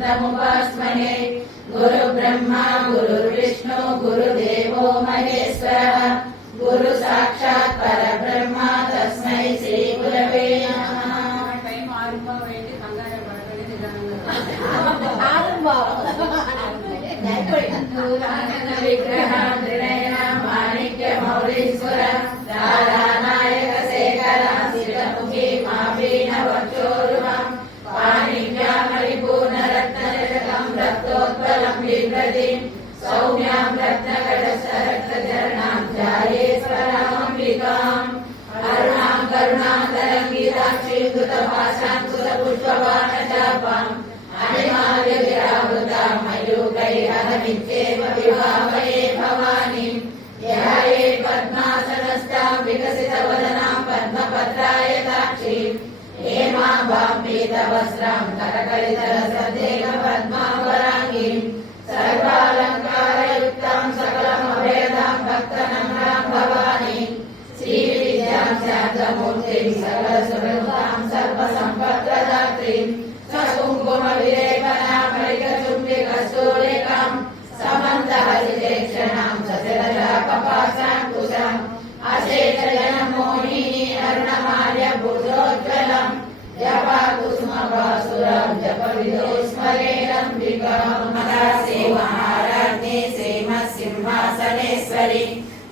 सदाशिवसमारम्भाम् गुरु ब्रह्मा गुरुर्विष्णु गुरुदेवो महेश्वरः गुरु साक्षात् परब्रह्म तस्मै श्री गुरवे नमः। विग्रह त्रिनयन माणिक्य मौलीश्वर राधानायक शेखर शिरमुखी मावीन वक्षोरुहम् पाणिभ्यां परिपूर्ण रत्नजटकं रक्तोत्पलं बिभ्रतिं सौम्यां रत्नकटस्थरक्तचरणां ध्यायेश्वराम्बिकाम् अरुणां करुणातरङ्गिताक्षीं कृतभाषां कृतपुष्पबाणचापाम् अनिमाल्यविरावृतां मयूखैरहमित्येव विभावये भवानीं ध्याये पद्मासनस्थां विकसितवदनां पद्मपत्रायताक्षीं हेमाभां पीतवस्त्रां करकलितरसदेव पद्मावराङ्गीं सर्वालङ्कारयुक्तां सकलमभेदां भक्तनम्रां भवानीं श्रीविद्यां शान्तमूर्तिं सकलसुहृदां सर्वसम्पत्प्रदात्रीं सकुङ्कुमविलेपनामलिकचुम्बिकस्तूलिकां समन्तहरितेक्षणां सचलजापपाशाङ्कुशाम् अशेषजनमोहिनी अरुणमाल्यभुजोज्ज्वलं जपाकुसुमभासुरं जपविदोस्मरेरम्बिकां महाराज्ञे श्रीमत्सिंहासनेश्वरी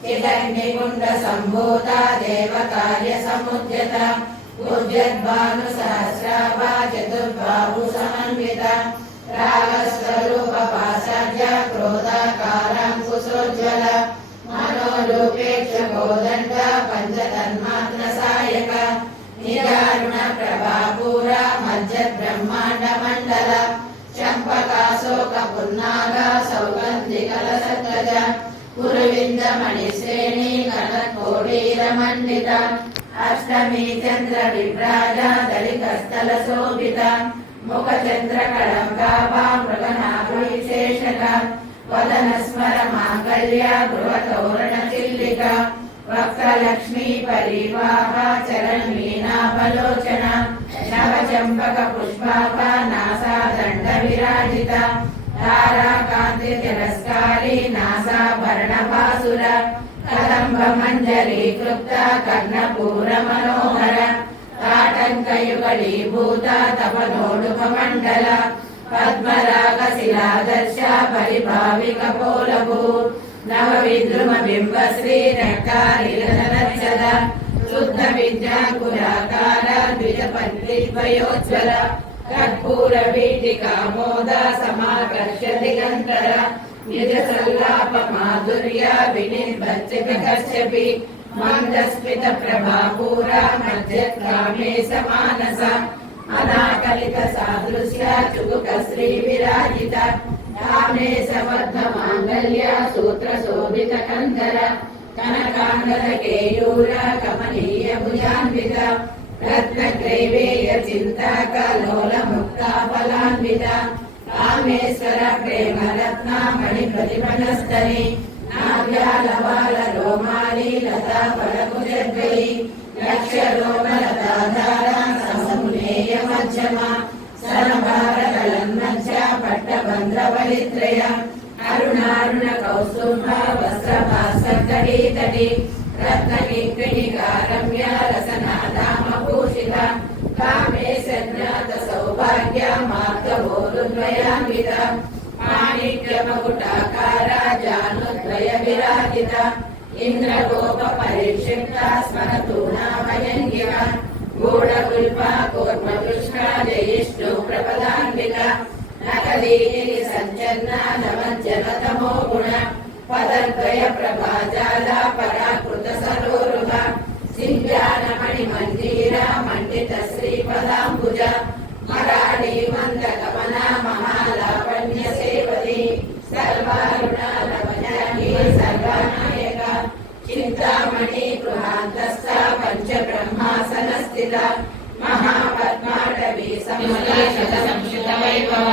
चिदग्निकुण्डसम्भूता देवकार्यसमुद्यता उद्यद्भानुसहस्राभा चतुर्बाहु समन्विता रागस्वरूपपाशाढ्या क्रोधाकाराङ्कुशोज्ज्वला मनोरूपेक्ष गोदण्डा पञ्चतन्मात्रसायका निदारुणप्रभापूरा मज्जद्ब्रह्माण्डमण्डला चम्पकाशोकपुन्नागा सौगन्धिकलसत्कजा कुरुविन्दमणिश्रेणी कनकोटीरमण्डिता अष्टमी चन्द्रविभ्राजा दलितस्थलशोभिता मुखचन्द्रकलङ्काभा मृगनाभविशेषका वदनस्मरमाङ्गल्या गृहतोरणचिल्लिका वक्रलक्ष्मी परिवाहा चरणमीनाभलोचना नवचम्पकपुष्पाभा नासादण्डविराजिता ताराकान्तितिरस्कारी नासाभरणभासुरा कदम्बमञ्जरीकृप्ता कर्णपूरमनोहर ताटङ्कयुगलीभूता तपनोडुपमण्डला पद्मरागशिलादर्शा परिभाविकपोलभू नवविद्रुमबिम्बश्रीरकारिरनच्छदा शुद्धविद्याङ्कुराकारा द्विजपत्रिद्वयोज्ज्वला कर्पूरवीटिकामोदा समाकर्ष्य दिगन्तरा निजसल्लापमाधुर्या विनिर्भर्तितकश्यपि मन्दस्मितप्रभापूरा मध्यक्रामे समानसा अनाकलितसादृश्या चुबुकश्रीविराजिता यामे समर्थमाङ्गल्या सूत्रशोभितकन्धरा कनकाङ्गदकेयूरा कमनीयभुजान्विता रत्नग्रैवेयचिन्ताकलोलमुक्ताफलान्विता कामेश्वर प्रेमरत्नामणिप्रतिमनस्तनी नाव्यालवालरोमाली लता फलकुजद्वयी लक्ष्यरोमलताधारा सममुनेयमध्यमा सरभारकलन्मध्या पट्टबन्ध्रवलित्रया अरुणारुणकौस्तुभा वस्त्रभासकटीतटी रत्नकिङ्किणिकारम्या रसनादामभूषिता कामेशज्ञातसौभाग्या मार्गभोरुद्वयान्विता माणिक्यमकुटाकारा जानुद्वयविराजिता इन्द्रगोपपरिक्षिप्ता स्मरतूणामयङ्गिका गूढकुल्पा कूर्मकृष्णा जयिष्णुप्रपदान्विता नकलीनि सञ्चन्ना नमज्जनतमो गुण पदद्वयप्रभाजाला पराकृतसरोरुहा सिंह्यानमणिमन्दिरा मण्डितश्रीपदाम्बुजा मराठी मन्दगमना महालावण्यसेवती सर्वारुणा नवजानी सर्वानायका चिन्तामणि गृहान्तस्था पञ्चब्रह्मासनस्थिता महापद्माटवी संश्रितवैभव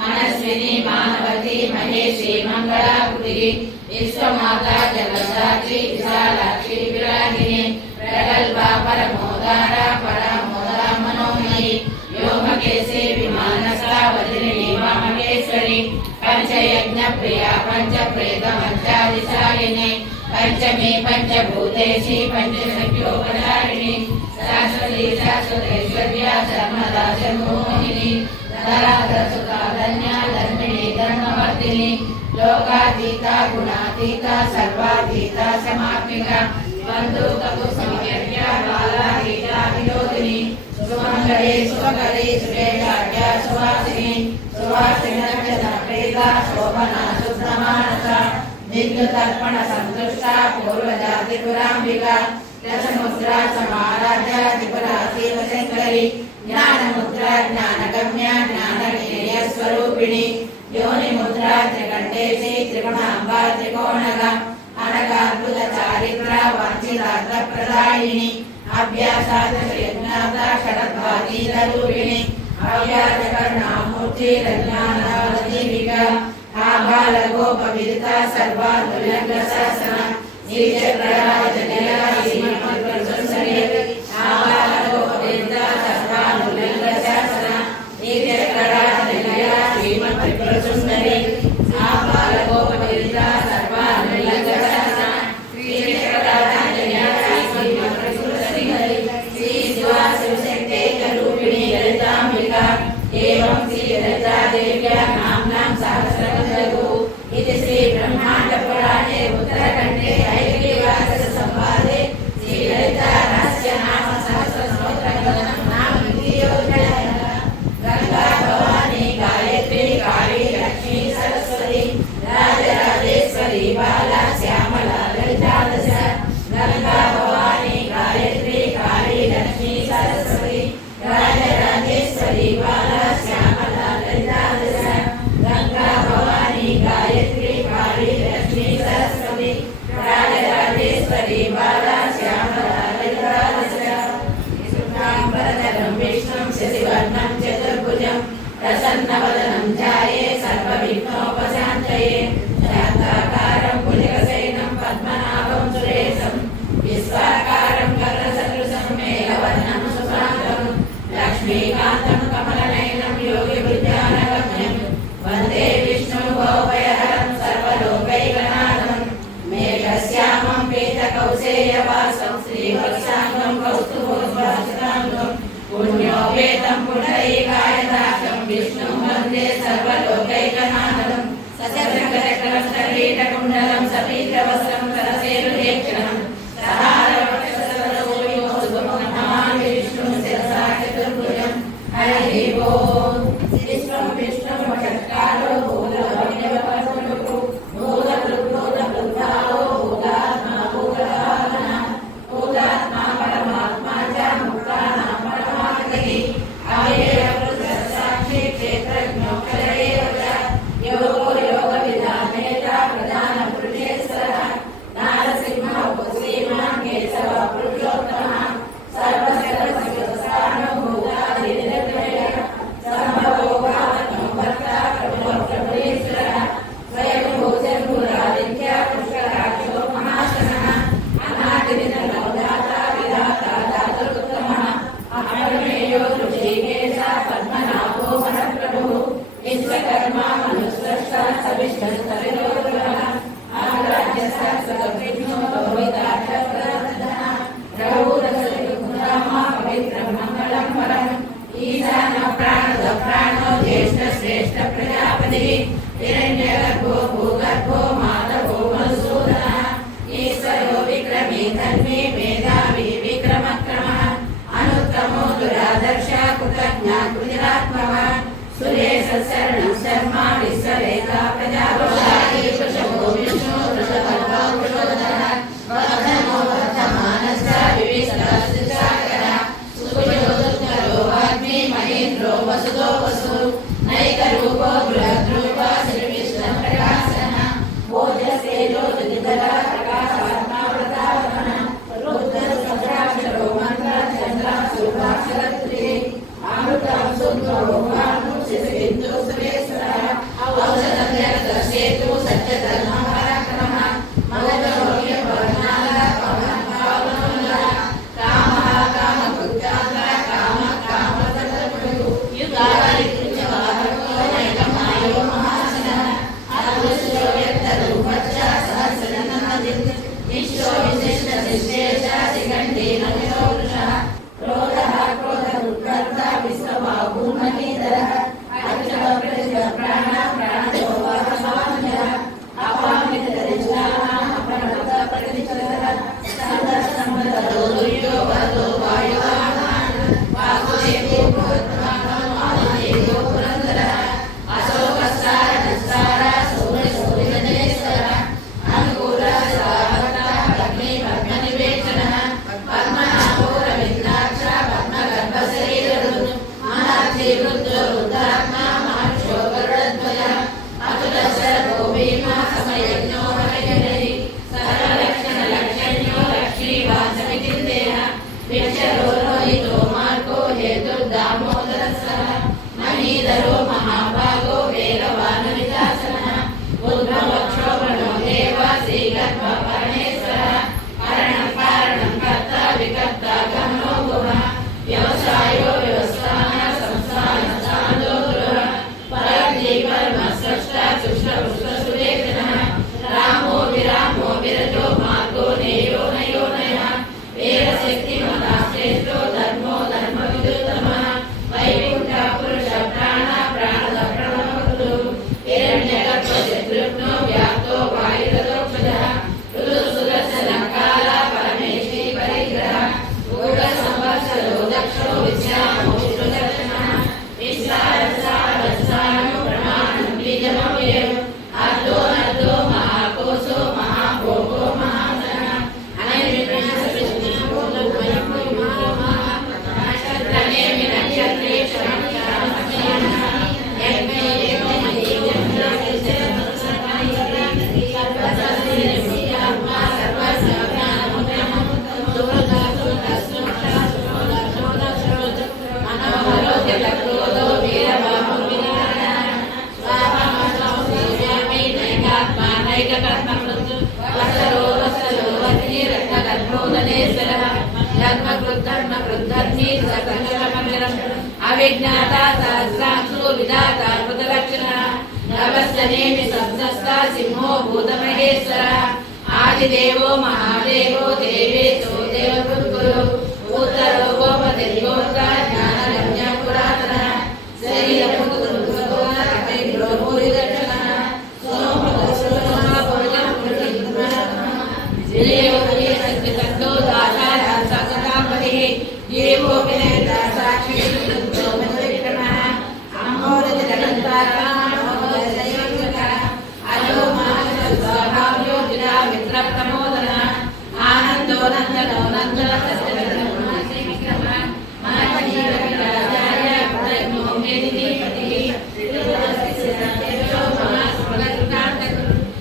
मनस्विनी मानवती महेशी मङ्गलाकृतिः विश्वमाता जगद्धात्री विशालाक्षी विरागिनी प्रगल्भा परमोदारा परामोदा मनोमयी व्योमकेशी विमानस्था वज्रिणी प्रिया पंचप्रेतमंत्रादिशालिने पंचमे पंचभूतेशी पंचशक्योपचारिणी शाश्वती शाश्वतेश्वर्या सर्वदा शम्भोहिनी धराधरसुता धन्या धर्मिणी धर्मवर्धिनी लोकातीता गुणातीता सर्वातीता समात्मिका बंधुकतु संयज्ञा बालातीता विनोदिनी सुमंगले सुभगले सुरेखाढ्या सुवासिनी सुवासिनक्षत्रप्रेता शोभना सुप्रमाणसा दिग्तर्पण संतुष्टा पूर्वजातिपुरांबिका दशमुद्रा समाराध्या त्रिपुरा शिवशंकरी ज्ञानमुद्रा ज्ञानगम्या ज्ञानज्ञेय स्वरूपिणी योनिमुद्रा त्रिकण्ठेशी त्रिगुणाम्बा त्रिकोणगा अनगाद्भुत चारित्र वाञ्छितार्थप्रदायिनी अभ्यासादयज्ञाता षडद्वातीतरूपिणी अव्याजकर्णामूर्ति रज्ञानदीपिका आबालगोपविदिता सर्वानुल्लङ्घशासना नीचप्रराजनया श्रीमद्प्रसुन्दरी आबालगोपविदिता सर्वानुल्लङ्घशासना नीचप्रराजनया श्रीमद्प्रसुन्दरी आबालगोपविदिता सर्वानुल्लङ्घशासना नीचप्रराजनया श्रीमद्प्रसुन्दरी श्री शिवशक्तेकरूपिणी ललिताम्बिका एवं श्री ललिता देव्या नाम्नां सहस्रकं इति श्री ब्रह्मांड पुराणे उत्तरखंडे ऐक्यवाचक संवादे श्री ललिता रहस्य नाम सहस्र स्तोत्रं नाम विधियोजनः गंगा भवानी गायत्री काली लक्ष्मी सरस्वती राजराजेश्वरी बाला श्यामला ललिता दश गंगा भवानी गायत्री काली लक्ष्मी सरस्वती राजराजेश्वरी बाला श्यामला ललिता दश गंगा भवानी गायत्री काली लक्ष्मी सरस्वती राजराजेश्वरी बाला श्यामला ललिता दश शुक्लांबरधरं विष्णुं शशिवर्णं चतुर्भुजं प्रसन्नवदनं ध्याये सर्वविघ्नोपशान्तये शान्ताकारं भुजगशयनं पद्मनाभं सुरेशं विश्वाकारं गगनसदृशं मेघवर्णं सुशान्तं लक्ष्मीकान्तं कमलनयनं योगिविद्यानगम्यं वन्दे विष्णुभवभयहरं सर्वलोकैकनाथं मेघश्यामं पीतकौशेयवासं श्रीवत्साङ्गं कौस्तुभोज्ज्वलशताङ्गं पुण्योपेतं पुण्डरीकायदाक्षं विष्णुं वन्दे सर्वलोकैकनाथं सशस्त्रकटकवस्त्रकीटकुण्डलं सपीतवस्त्रं सरसेरुलेक्षणं नमामि विष्णुं शिरसा चतुर्भुजं हरिः ओम् विष्णुं विष्णुं वषट्कारो भूतभव्यवपद्मनुः भूतभृद्भूतभृद्भावो भूतात्मा भूतभावना भूतात्मा परमात्मा च मुक्तानां परमागतिः अव्ययवृत्तसाक्षी क्षेत्रज्ञोऽक्षर एव च योगो योगविदानेता प्रधानपुरुषेश्वरः नारसिंहः उपसीमान् केशवः पुरुषोत्तमः सर्वसर्वसिद्धसानुभूतादिनिर्भयः सम्भवो भावनो भर्ता प्रभुश्वरः स्वयंभू शम्भुरादित्य पुष्कराक्षो महाशनः अनादिनिधनो दाता विधाता दातुरुत्तमः अप्रमेयो ऋषिकेशः पद्मनाभो महत्प्रभुः विश्वकर्मा मनुस्रष्टा सविष्णुस्तविरोधः आराध्यशास्त्रविघ्नो लोहिताक्षप्रदः रघुरसयुग्धामा पवित्रं मङ्गलं परम् ईशानः प्राणदः प्राणो ज्येष्ठश्रेष्ठ प्रजापतिः हिरण्यगर्भो भूगर्भो माधवो मधुसूदनः ईश्वरो विक्रमी धर्मी मेधावी विक्रमक्रमः अनुत्तमो दुरादर्श कृतज्ञा कृतिरात्मवान् सुरेश शरणं शर्मा विश्ववेदा प्रजापति वृषभो विष्णु वृषभर्गो वृषोदनः वर्धनो वर्धमानश्च विविधसागरः सुजयो सुन्दरो वाग्मी महेन्द्रो वसुतो वसु नैकरूपो बृहद्रूपो श्रीविष्णुप्रकाशनः वृद्धो वृद्धात्मा महर्षो गरुडध्वजः अतुलशर्वो भीमा समयज्ञो हरयति सर्वलक्षणलक्षण्यो लक्ष्मीवासमितिन्देह विक्षरो रोहितो मार्गो हेतुर्दामोदरः महीधरो महाभागो वेगवानविदासनः उद्भवक्षोभणो देव श्रीगर्भपरणेश्वरः हरणं पारणं कर्ता विकर्ता गमनो गुहा व्यवसायो व्यवस्थानः संस्थानः स्थानो गृहः परजीवनस्रष्टा सुष्ठुष्टसुलेखनः रामो विरामो विरजो मार्गो नेयो नयो नयः वेदशक्तिमतः श्रेष्ठो धर्मो धर्मविदुत्तमः वैकुण्ठः पुरुषः प्राणः प्राणदः प्रणवतु हिरण्यगर्भशत्रुघ्नो व्याप्तो वायुरथोक्षजः ऋतुसुदर्शनकालः परमेशी परिग्रहः गूढसंवत्सरो दक्षो विश्रामो विष्णुदर्शनः विश्वारसावत्सानो प्रमाणं बीजमव्ययम् अर्धो नर्धो महाकोशो महाभोगो महासनः अनिर्विघ्नः नक्षत्रनेमि नक्षत्रे अविज्ञाता सहस्रांशो विधाता कृतलक्षणः नवस्तनेमि सप्तस्ता सिंहो भूतमहेश्वरः आदिदेवो महादेवो देवेशो देवपुरुषो उत्तरो गोपतिर्गोप्ता ज्ञानगम्यः पुरातनः शरीरभूतभूतभूतभूरिदक्षिणः सोमो दासाः सकतापतिः देवो विनेता साक्षी आनंदो नंदनो नंदन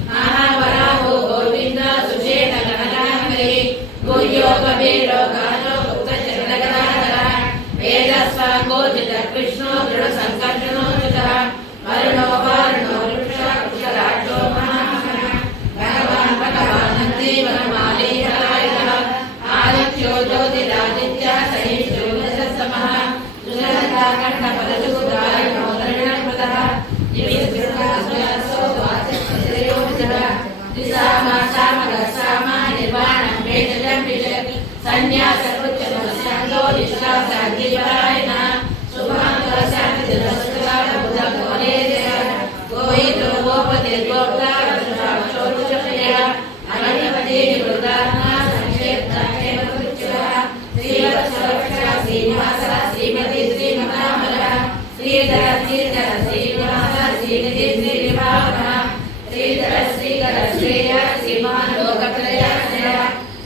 महावराहो गोविंद सुषेण गणगांगरी गुह्योग वीरो गानो गुप्तचरणगदाधरः वेदस्वांगोचित कृष्णो दृढ़ संकर्षणो चितः वरुणो वारुणो वृक्षा कुशलाक्षो महामहः भगवान् भगवानन्दी वनमाली हरायः आदित्यो ज्योतिरादित्यः सहिष्णो दशसमः सुनन्दा कण्ठपदशूदायिनो दर्शनप्रदः दिव्यसुरसो वाचस्पतियोजः दिशामा सामगस्सामा निर्वाणं वेदजं विषत् सन्न्यासकृत्यनुष्ठान्दो निष्ठासान्तिपरायणः गोहितो गोपतिर्गोप्ता वृषभाक्षोरुषप्रियः अनिपतिः वृद्धात्मा संक्षेप्तः श्रीवत्सवक्षः श्रीनिवासः श्रीमती श्रीमतामलः श्रीधर श्रीधर श्रीनिवासः श्रीनिधि श्रीनिवासः श्रीधर श्रीकर श्रेय श्रीमान् लोकत्रयाश्रयः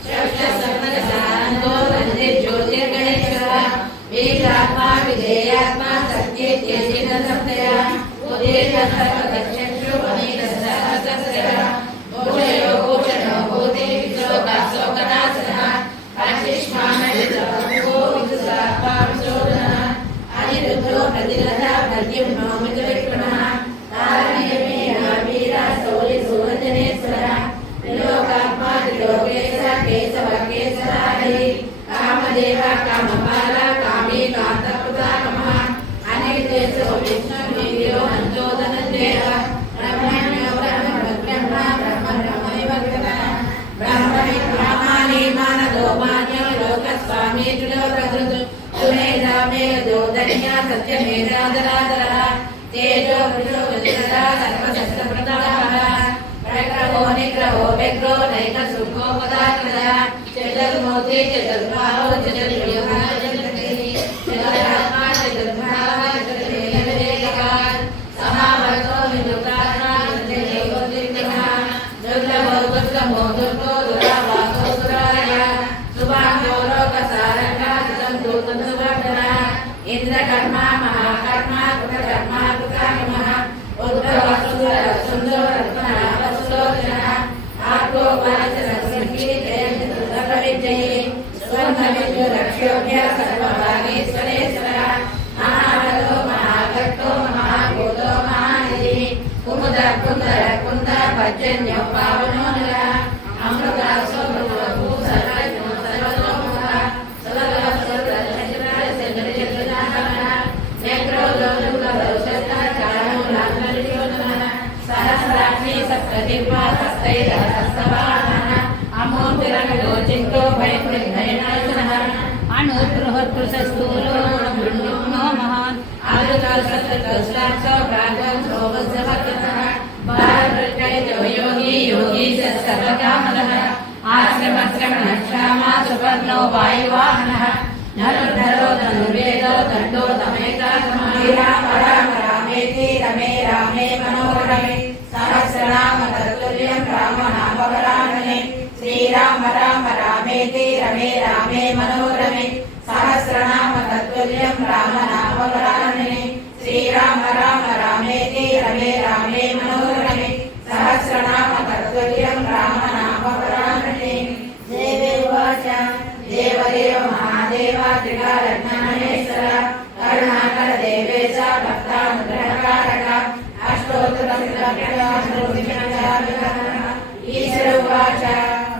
षष्ठसप्तदशानन्दो रञ्जिज्योतिर्गणेश्वरः वेदात्मा विधेयात्मा सत्येत्येचिदसप्तयः उदेशसर्वदक्षक्षु अनेकसहस्रः भूषयो भूषणो भूते विश्वकाशोकनाशनः अशिष्मानविद्रो विदुरात्मा विशोधनः अनिरुद्धो प्रतिरथः प्रद्युम्नो मितुविक्रमः तारणेयमेह वीरा सौरि सुरजनेश्वरः त्रिलोकात्मा त्रिलोकेशः केशव केशराहरि कामदेव कामपाल कामी कान्तकृताकमः अनिर्देशो विष्णुर्वीर्यो नन्दोदनन्देह ब्रह्मण्यो ब्रह्मणोऽब्रह्मा ब्रह्मणोऽमनिवर्तनः ब्रह्मणि मानदो मान्यो लोकस्वामी त्रिलोकधृत् सुमेधामेधो धन्या सत्यमेधादरादरः तेजो वृषो वज्रदा सर्वशस्त्रप्रतापः प्रग्रहो निग्रहो व्यग्रो नैकसुखो पदाकृतः चतुर्मूर्ति चतुर्बाहो चतुर्व्यूहः चतुरात्मा चतुर्भावः चतुर्वेदवेदकान् समावर्तो विदुरात्मा चतुर्देवोद्विग्नः दुर्लभो दुर्गमो दुर्गो दुरावासो सुराय सुभाङ्गो लोकसारङ्गः सुतं दूतं सुवर्धनः इन्द्रकर्मा महाकाय कृतकर्मा कृतकर्मा कृतागमः उद्धव सुन्दरत्मनाभसुलोचनः आत्मो वाचनसङ्गीतयन्त्रविजये स्वन्नविद्युरक्षोभ्य सर्वभागेश्वरेश्वरः महाबलो महाभक्तो महाभूतो महानिधिः कुमुद कुन्दर कुन्द भजन्यो पावनो नरः अमृतासो भगवतु सर्वज्ञो सर्वतोमुखः सहस्राक्षी सप्तदिव्या हस्तैरहस्तवाहनः अमोघरगोचिन्तो भयकृन्नयनाशनः अनुद्रुहत्कृशस्थूलो मृण्युग्नो महान् आदुकाशतकस्ताक्षो प्रागोत्सवज्जवकृतः भारतृजयो योगी योगी च सर्वकामदः आश्रमश्रमणक्षामा सुपर्णो वायुवाहनः नरोद्धरो धनुर्वेदो दण्डो दमेकागमः राम राम रामेति रमे रामे मनोरमे सहस्रनाम तत्तुल्यं रामनामवरानने श्रीराम राम रामेति रमे रामे मनोरमे सहस्रनाम तत्तुल्यं रामनामवरानने श्रीराम राम रामेति रमे रामे मनोरमे सहस्रनाम तत्तुल्यं रामनामवरानने देवोवाच देवदेव महादेव त्रिकालज्ञानेश्वर करुणाकर देवेश भक्तानुग्रहकारक ईश्वर उवाच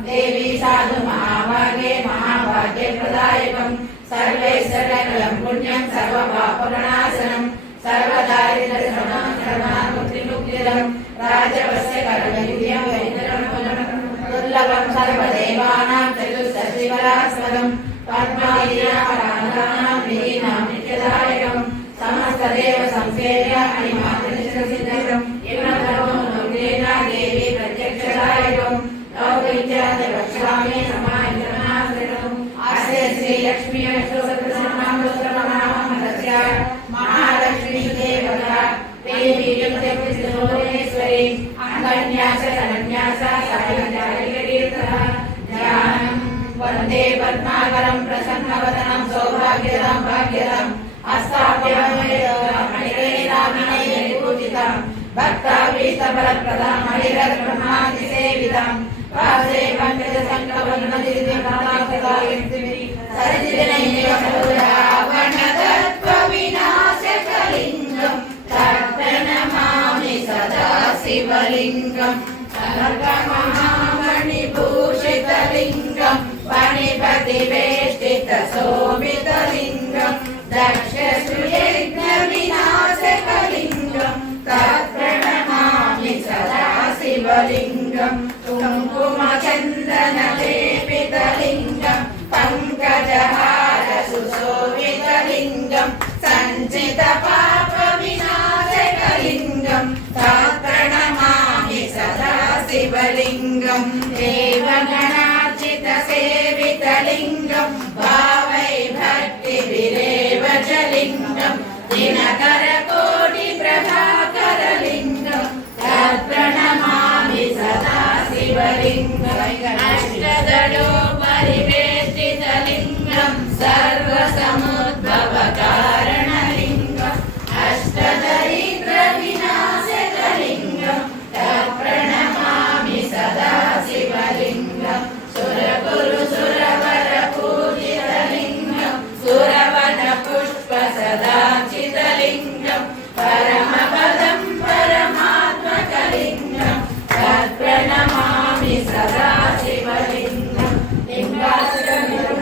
देवी साधु महाभागे महाभाग्य प्रदायकं सर्वैश्वर्यकलं पुण्यं सर्वपापप्रणाशनं सर्वदारिद्र्यशमनं राजवस्य कर्मयुज्यं दुर्लभं सर्वदेवानां चतुष्षष्टिवरास्पदं पद्मादिनामराणां विहीनां नित्यदायकं समस्तदेव संसेव्य अणिमातृसिद्धं देवी प्रत्यक्षदायकं लौकिकं वक्ष्यामि समाहितनाश्रितम् आस्ते श्रीलक्ष्मी अष्टोत्तरशतनामस्तोत्रमहामन्त्रस्य महालक्ष्मी देवता देवी जगदेश्वरी अनन्यास अनन्यास साहित्यादिकीर्तः ध्यानं वन्दे पद्माकरं प्रसन्नवदनं सौभाग्यदं भाग्यदम् पूजितं भक्ताभीष्टफलप्रदं हरिहरब्रह्मादिसेवितं वासे पङ्कजसङ्कलनदिव्यमातत्वविनाशकलिङ्गं तत्प्रणमामि सदा शिवलिङ्गं कनकमहामणिभूषितलिङ्गं फणिपतिवेष्टितशोभितलिङ्गं दक्षसुयज्ञविनाशकलिङ्गं तत्प्रणमामि सदा शिवलिङ्गं कुङ्कुमचन्दनलेपितलिङ्गं पङ्कजहार सुशोभितलिङ्गं सञ्चितपापविनाशकलिङ्गं तत्प्रणमामि सदा शिवलिङ्गं देवगणार्चितसेवितलिङ्गं भावै भक्तिभिरेव च लिङ्गं दिनकरकोटिप्रभाकरलिङ्गं तत्प्रणमामि सदा शिवलिङ्गम् अष्टदलो परिवेष्टितलिङ्गं सर्वसमुद्भवकारणलिङ्गम् अष्टदरिद्रविनाशकलिङ्गं तत्प्रणमामि सदा शिवलिङ्गं सुरगुरु सुरवरपूजितलिङ्गं सुरवनपुष्पसदाचितलिङ्गं परमपदं परमात्मकलिङ्गं तत्प्रणमामि सदा शिवलिङ्गं लिङ्गासन्निधौ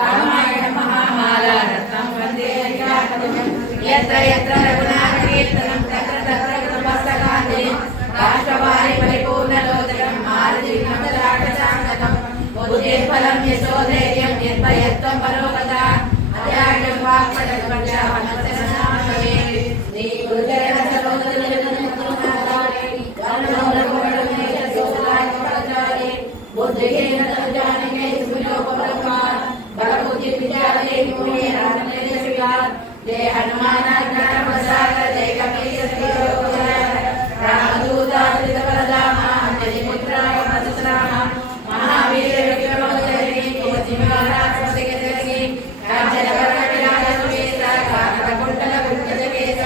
रामायण महामाला रत्नं वन्दे यत्र यत्र रघुनाथकीर्तनं तत्र तत्र कृतमस्तकाञ्जलि काष्ठवारि परिपूर्णलोचनं मारुतिनन्दराक्षसाङ्गतं बुद्धिर्बलं यशोधैर्यं निर्भयत्वं परोगता अत्याज्यं वाक्पटुपञ्चाहनमस्तनामये श्रीगुरुचरणसरोजनजननमुक्तमादारे उदयेन तनुजानिके सुलोकब्रह्मान् बलबुद्धि विद्यालये मुने रामनेश्वियात् जय हनुमानाज्ञानप्रसाद जय कपीशतियोगजय रामदूतामृतबलधामा अंजलिपुत्राय प्रसुतराम महावीर विक्रमोदयने कुमतिमहाराजपतिगजगे काञ्चनवर्णविराजसुवेश काकटकुण्डलकुण्डलकेश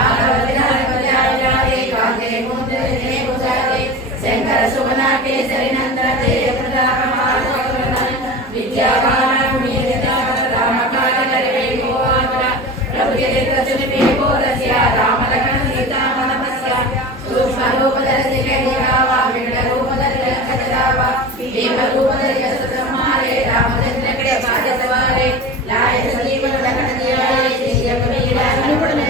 आभरणविराजपदाय कान्ते कुन्दलिने भुजागे शंकर सुवना केसरी नंदन जय प्रतापमार्गवरदन विद्यावान वीरता रामकाज करवे गोवांतर प्रभु यदित्रसुनिपे गोरस्य रामलखन सीता मनपस्य सूक्ष्म रूप धरि जगदेवा विकट रूप धरि खजरावा देव रूप धरि असतमारे रामचंद्र के बाज सवारे लाय संजीवन लखन दियाए दिव्य कबीरा अनुपड़ने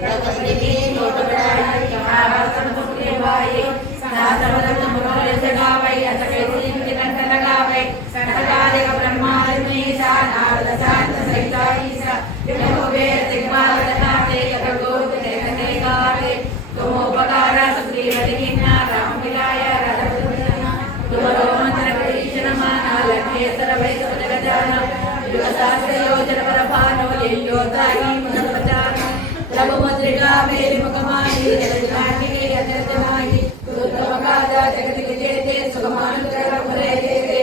प्रगति के नोट बढ़ाए महाभारत मुक्ति भाई साधवदत्त मुरली जगावे असकेति किरण लगावे सकलादि ब्रह्मांड सा नारद शांत सहिता ईसा विनो वेद दिग्मागताते कगोत देखते गावे तुम उपकार सुग्रीव दिना राम मिलाय रघुनाथ तुमरो मंत्र कृष्ण माना लखे सर्वै जगजान युग सहस्र योजन पर भानो लियो ताई मन बचान प्रभु मुद्रिका मेरे मुखमाही जगजानी के अजरजनाही तुमकाजा जगत के जेते सुगमान कर भरे देते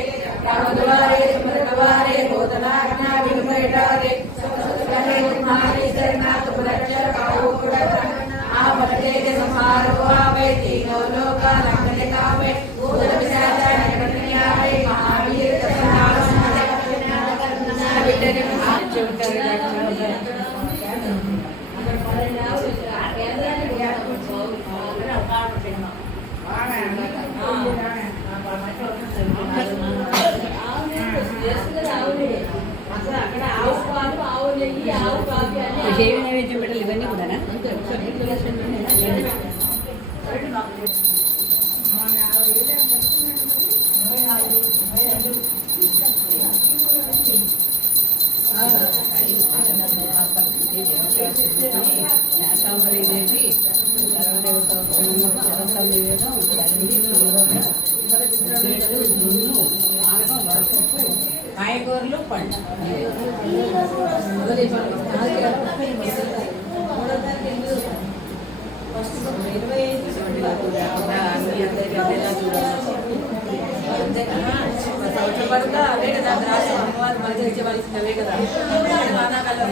राम दुआरे तुमरे नवारे होतनाज्ञा बिन बैठारे कहे तुम्हारी शरणा तुम रक्षक काहू कुड़न आप बटे के संहारो आवे तीनों लोका रंग दिखावे भूत पिशाच निकट नहीं आवे महावीर जगन्नाथ बिटने हाथ जोड़कर దేవి నైవేద్యం పెట్టాలి ఇవన్నీ కూడా శాంబరీదేవి సర్వదేవత నివేదం కాయగూరలు పండు పడుతా అవే కదా రాసి అమ్మవారు మన చేసేవాల్సింది అవే కదా వానాకాలం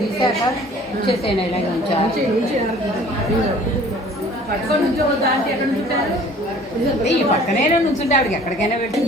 తీసాక ఉంచేసేనా ఇలాగ పట్టుకొని నుంచోవద్దా అంటే ఎక్కడ నుంచుంటారు ఈ పక్కనైనా నుంచుంటే ఆవిడకి ఎక్కడికైనా పెట్టి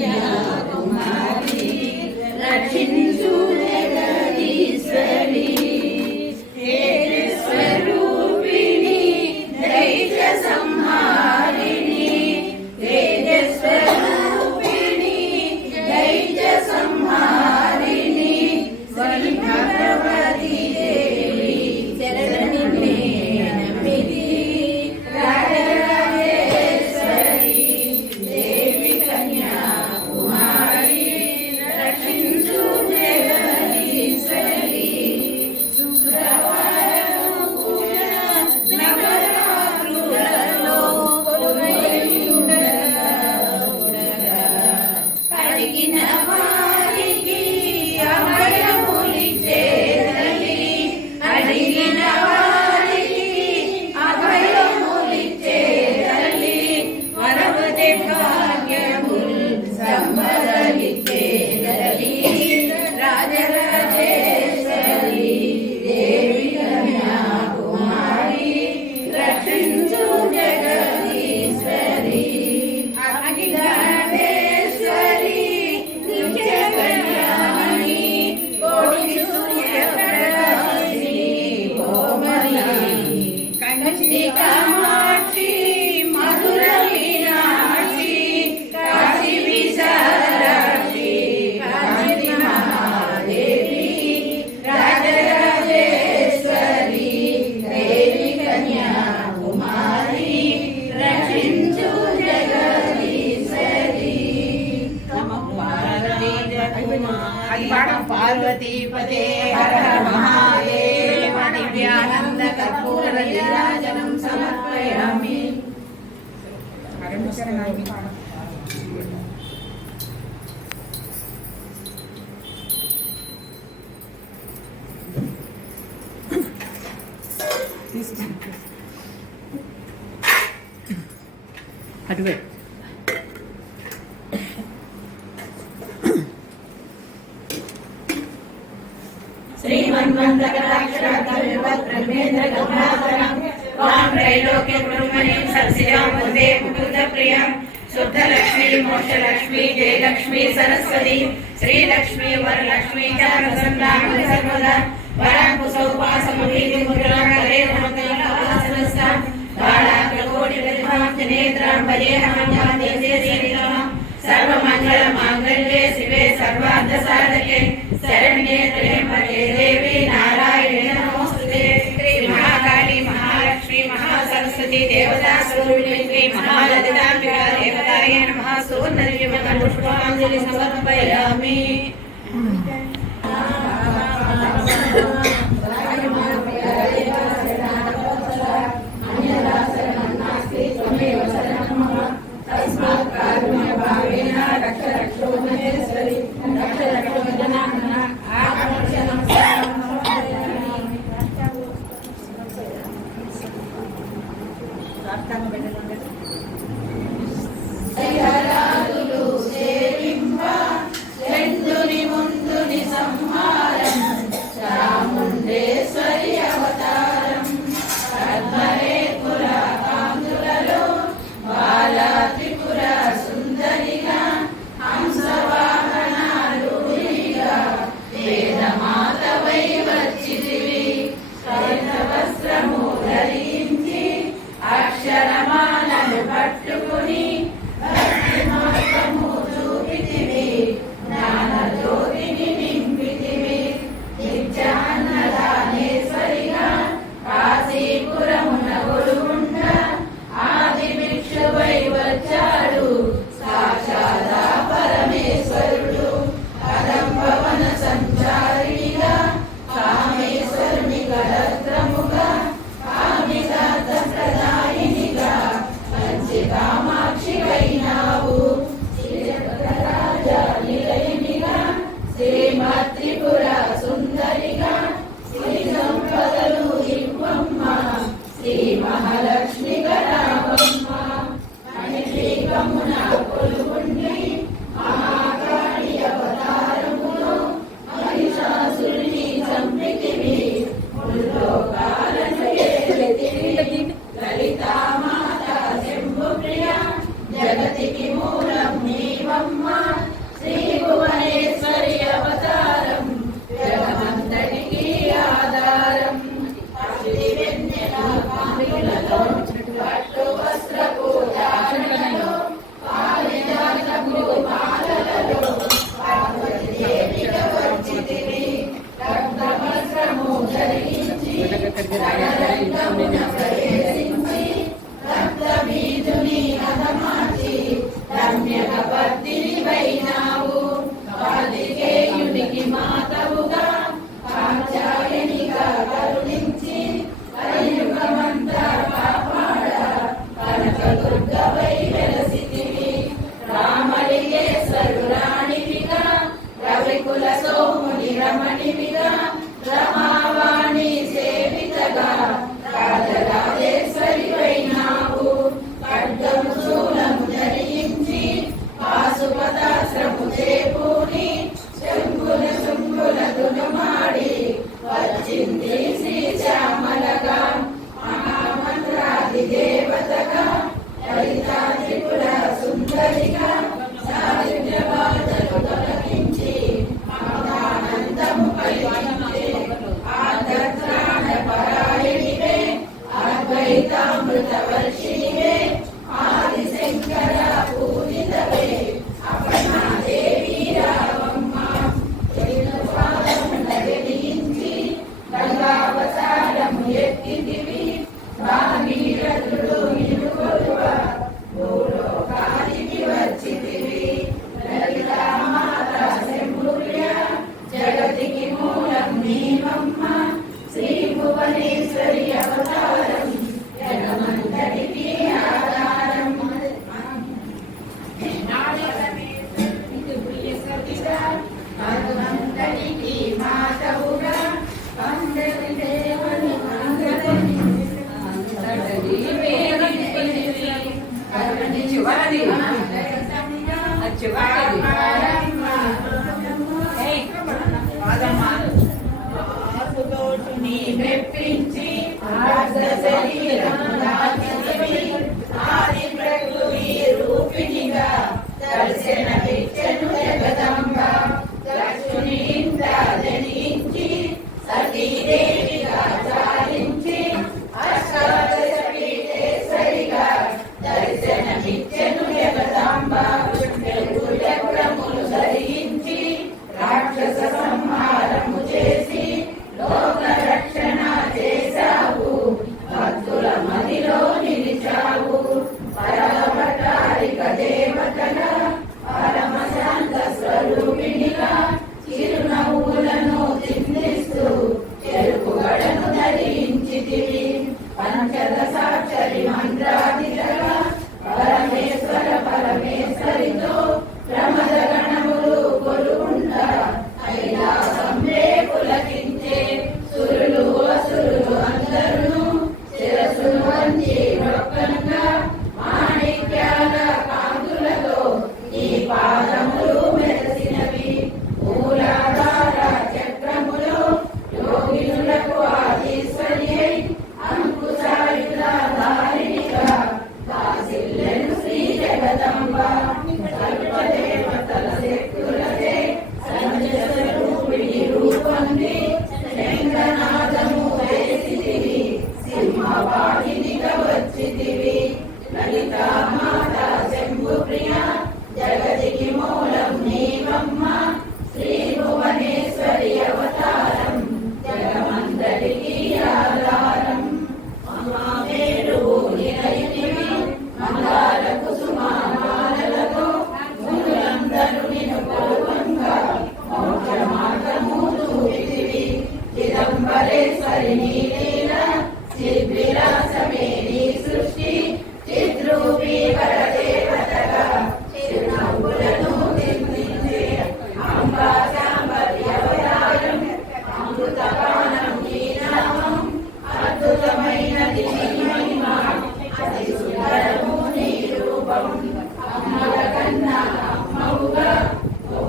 పార్వతీపతే హర హర మహాదేవ దివ్యానంద కర్పూర నీరాజనం సమర్పయామి. అటువే श्रीमन्मन्दकटाक्षरब्रह्मेन्द्रगङ्गाधरं वां त्रैलोक्यब्रह्मणीं सरसिजां वन्दे मुकुन्दप्रियं शुद्धलक्ष्मी मोक्षलक्ष्मी जयलक्ष्मी सरस्वती श्रीलक्ष्मी वरलक्ष्मी च प्रसन्नां सर्वदा वराङ्कुशोपासमभीतिमुद्रां करे धर्मकलासनस्तां बालाग्रकोटिप्रतिभां जनेत्रां भजेऽहं या देशे श्रीराम सर्वमङ्गलमाङ्गल्ये शिवे सर्वार्थसाधके शरण्ये त्र्यम्बके देवी नारायणे नमोस्तुते. श्री महाकाली महालक्ष्मी महासरस्वती देवता स्वरूपिणी श्री महाललिताम्बिका देवतायै नमः. सुवर्णदिव्यमणि पुष्पाञ्जलि समर्पयामि. సంహారము చేసి లోక రక్షణ చేశావు, భక్తుల మదిలో నిలిచావు. పరమపటారిక దేవతల పరమ శాంత స్వరూపిణిగా చిరునవ్వులను చిందిస్తూ చెరుకుగడను ధరించితివి. పంచదశాక్షరి మంత్రాధికగా పరమేశ్వర పరమేశ్వరితో ప్రమద గణములు కొలువుండా కైలాసంలో పులకించే సురులు అసురులు అందరును శిరస్సును వంచి మొక్కనుగా మాణిక్యాల కాంతులతో ఈ పాదములు మెరసినవి. మూలాధార చక్రములో యోగినులకు ఆదీశ్వరి అంకుశాయుధ ధారిణిగా దాసిల్లెను శ్రీ జగదంబ. సర్వదేవతల శక్తులచే సంజస్వరూపిణి రూపొంది శంఖనాదము వేసితివి, సింహవాహినిగా వచ్చితివి. లలితా మాత శంభు ప్రియ జగతికి మూలం నీవమ్మ, శ్రీ భువనేశ్వరి అవతారం జగమందరికి ఆధారం. మహామేరువు నిలయునివి మందార కుసుమాలతో మునులందరూ నిన్ను కొలువంగా మోక్ష మార్గము చూపితివి. చిదంబరేశ్వరి నీ లీల చిద్విలాసమే నీ సృష్టి, చిద్రూపీ పరదేవతగా చిరునవ్వులను చిందించే అంబా శాంబరి అవతారం. అమృతపానం నీ నామం, అద్భుతమైనది నీ మహిమ, అతి సుందరము నీ రూపం. అమ్మల కన్నా అమ్మవుగా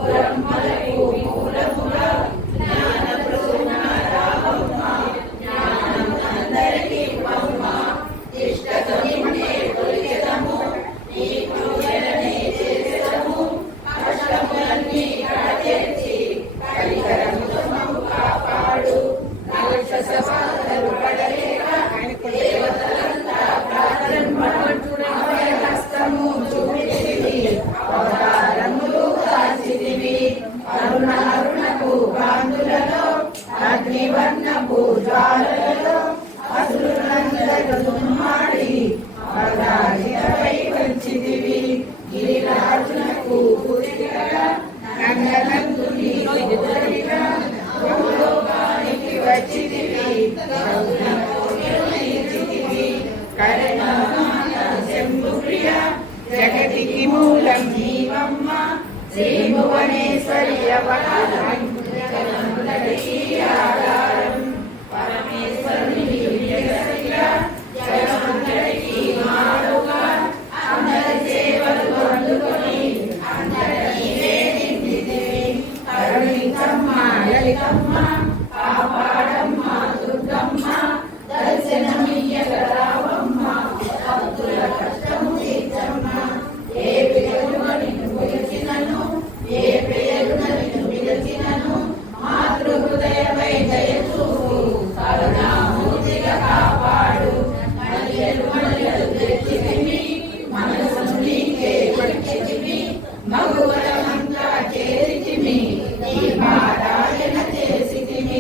బ్రహ్మలకు మూలముగా జ్ఞాన ప్రసూన రావమ్మ, జ్ఞానం అందరికీ బొమ్మ. ఇష్టతో నిన్నే కొలిచెదము, నీ పూజలనే చేసెదము. కష్టములన్నీ కడతెచ్చి కనికరముతో మమ్ము కాపాడు. రాక్షస బాధలు పడలేక దేవతలంతా ప్రార్థన అభయహస్తము చూపితివి, అవతారములు దాచితివి. అరుణ అరుణపు కాంతులలో అగ్నివర్ణపు జ్వాలలలో అసురులందరూ దుమ్మాడి పరాజితపై వచ్చితివి. గిరిరాజునకు పూజికగా నందనందుని కుమారిగా భూలోకానికి వచ్చితివి, నీచితివి. కరుణామాత శంభు ప్రియ జగతికి మూలం నీవమ్మ, శ్రీ భువనేశ్వరి అవతారం జగమందరికీ ఆధారం. పరమేశ్వరుని దివ్యశక్తిగా జగమందరికీ మారుగా అందరి సేవలు అందుకొని అందరినీ వేదించితివి. కరుణించమ్మ లలితమ్మ, కాపాడమ్మ దుర్గమ్మ, దర్శనమియ్యగ రావమ్మ, భక్తుల కష్టము తీర్చమ్మ. ఏ పేరున నిన్ను పిలిచినను, ఏ పేరున నిన్ను పిలిచినను మాతృహృదయమై దయచూపు, కరుణామూర్తిగా కాపాడు. మల్లెలు మల్లెలు తెచ్చితివి, మనసును నీకే పట్టితివి. మగువలమంతా చేరితిమి, నీ పారాయణ చేసితిమి.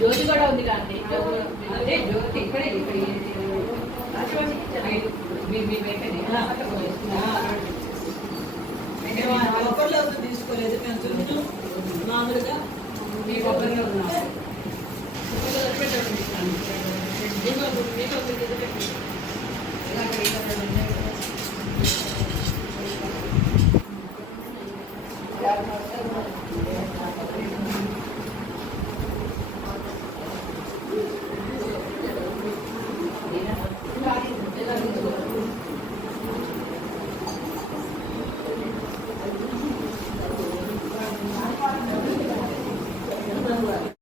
జ్యోతి కూడా ఉంది కానీ అదే జ్యోతి ఇక్కడే ఇక్కడ మీ పెట్టండి కొబ్బరిలో తీసుకోలేదు మేము చుట్టూ మామూలుగా మీ కొబ్బరిలో ఉన్నాం పెట్టండి